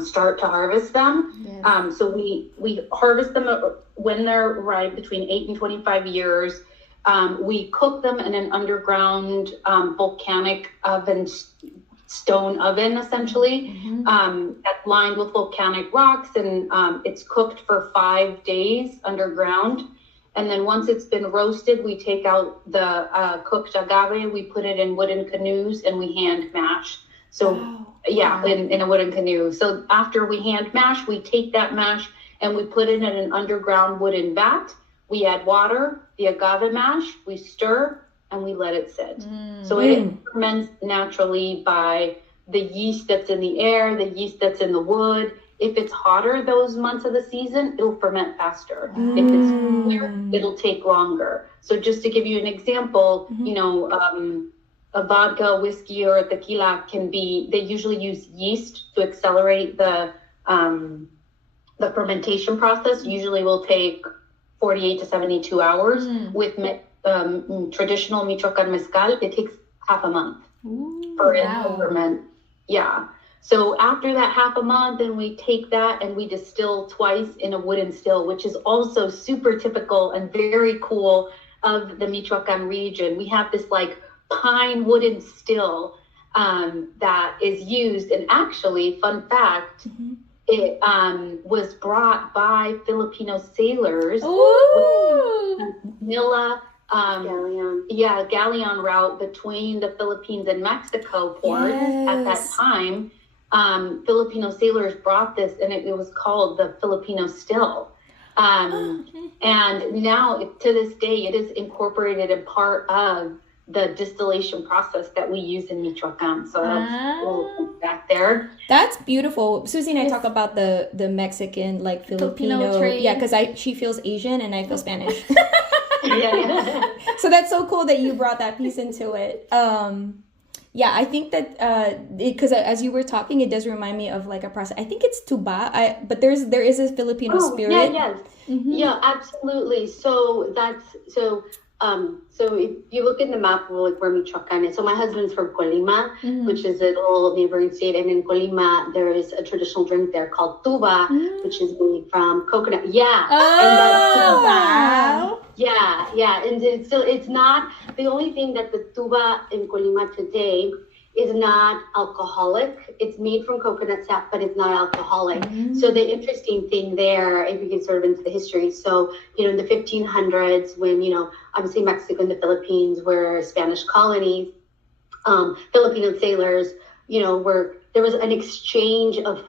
start to harvest them. Yes. So we harvest them when they're ripe, between 8 and 25 years. We cook them in an underground volcanic oven, stone oven, essentially, that's lined with volcanic rocks, and it's cooked for 5 days underground. And then once it's been roasted, we take out the cooked agave, we put it in wooden canoes, and we hand mash. So Wow. yeah, in a wooden canoe. So after we hand mash, we take that mash and we put it in an underground wooden vat. We add water, the agave mash, we stir, and we let it sit. So it ferments naturally by the yeast that's in the air, the yeast that's in the wood. If it's hotter those months of the season, it'll ferment faster. If it's cooler, it'll take longer. So just to give you an example, a vodka, whiskey, or a tequila they usually use yeast to accelerate the fermentation process. Usually will take 48 to 72 hours. With traditional Michoacan mezcal, it takes half a month for it to ferment. Yeah. So after that half a month, then we take that and we distill twice in a wooden still, which is also super typical and very cool of the Michoacan region. We have this like pine wooden still that is used, and actually, fun fact, it was brought by Filipino sailors with Manila galleon route between the Philippines and Mexico port. At that time, Filipino sailors brought this, and it was called the Filipino still. And now to this day, it is incorporated in part of the distillation process that we use in Michoacan. So that's a little back there. That's beautiful. Susie and I talk about the Mexican, like Filipino trade. Yeah, because she feels Asian and I feel Spanish. Yeah. So that's so cool that you brought that piece into it. Yeah, I think that because as you were talking, it does remind me of like a process. I think it's tuba, but there is a Filipino spirit. Yeah, absolutely. So if you look in the map of like where Michoacan is, so my husband's from Colima, which is a little neighboring state, and in Colima there is a traditional drink there called tuba, which is made from coconut. Yeah, Wow. Yeah, and it's not the only thing that the tuba in Colima today is not alcoholic. It's made from coconut sap, but it's not alcoholic. So the interesting thing there, if you get sort of into the history, so, in the 1500s, when, obviously Mexico and the Philippines were Spanish colonies, Filipino sailors, there was an exchange of